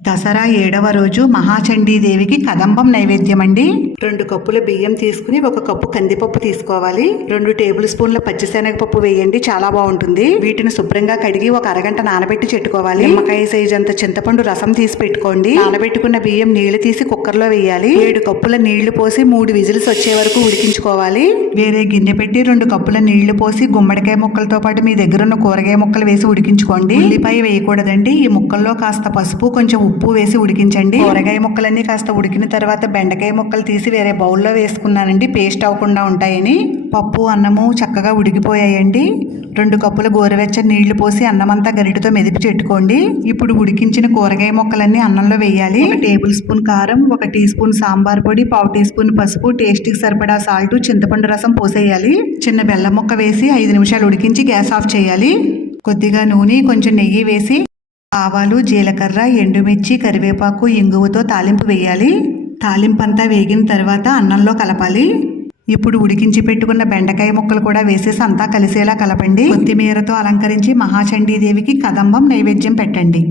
దసరా 7వ రోజు మహాచండీదేవికి కదంబం నైవేద్యం అండి. 2 కప్పుల బియ్యం తీసుకుని 1 కప్పు కందిపప్పు తీసుకోవాలి. 2 టేబుల్ స్పూన్ల పచ్చిశనగపప్పు వేయండి, చాలా బాగుంటుంది. వీటిని శుభ్రంగా కడిగి 1 అరగంట నానబెట్టి చెట్టుకోవాలి. నిమ్మకాయ సైజ్ అంత చింతపండు రసం తీసి పెట్టుకోండి. నానబెట్టుకున్న బియ్యం నీళ్లు తీసి కుక్కర్లో వేయాలి. 7 కప్పుల నీళ్లు పోసి 3 విజిల్స్ వచ్చే వరకు ఉడికించుకోవాలి. వేరే గిన్నె పెట్టి 2 కప్పుల నీళ్లు పోసి గుమ్మడికాయ ముక్కలతో పాటు మీ దగ్గర ఉన్న కూరగాయ ముక్కలు వేసి ఉడికించుకోండి. ఉల్లిపాయ వేయకూడదండి. ఈ ముక్కల్లో కాస్త పసుపు, కొంచెం ఉప్పు వేసి ఉడికించండి. కూరగాయ ముక్కలన్నీ కాస్త ఉడికిన తర్వాత బెండకాయ ముక్కలు తీసి వేరే బౌల్లో వేసుకున్నానండి, పేస్ట్ అవ్వకుండా ఉంటాయని. పప్పు అన్నము చక్కగా ఉడికిపోయాయండి. 2 కప్పుల గోరువెచ్చని నీళ్లు పోసి అన్నమంతా గరిటతో మెదిపి పెట్టుకోండి. ఇప్పుడు ఉడికించిన కూరగాయ ముక్కలన్నీ అన్నంలో వేయాలి. 1 టేబుల్ స్పూన్ కారం, 1 టీ స్పూన్ సాంబార్ పొడి, 1/2 టీ స్పూన్ పసుపు, టేస్ట్కి సరిపడా సాల్ట్, చింతపండు రసం పోసేయాలి. చిన్న బెల్లం ముక్క వేసి 5 నిమిషాలు ఉడికించి గ్యాస్ ఆఫ్ చేయాలి. కొద్దిగా నూనె, కొంచెం నెయ్యి వేసి ఆవాలు, జీలకర్ర, ఎండుమిర్చి, కరివేపాకు, ఇంగువతో తాలింపు వేయాలి. తాలింపు అంతా వేగిన తర్వాత అన్నంలో కలపాలి. ఇప్పుడు ఉడికించి పెట్టుకున్న బెండకాయ ముక్కలు కూడా వేసేసి అంతా కలిసేలా కలపండి. కొత్తిమీరతో అలంకరించి మహాచండీదేవికి కదంబం నైవేద్యం పెట్టండి.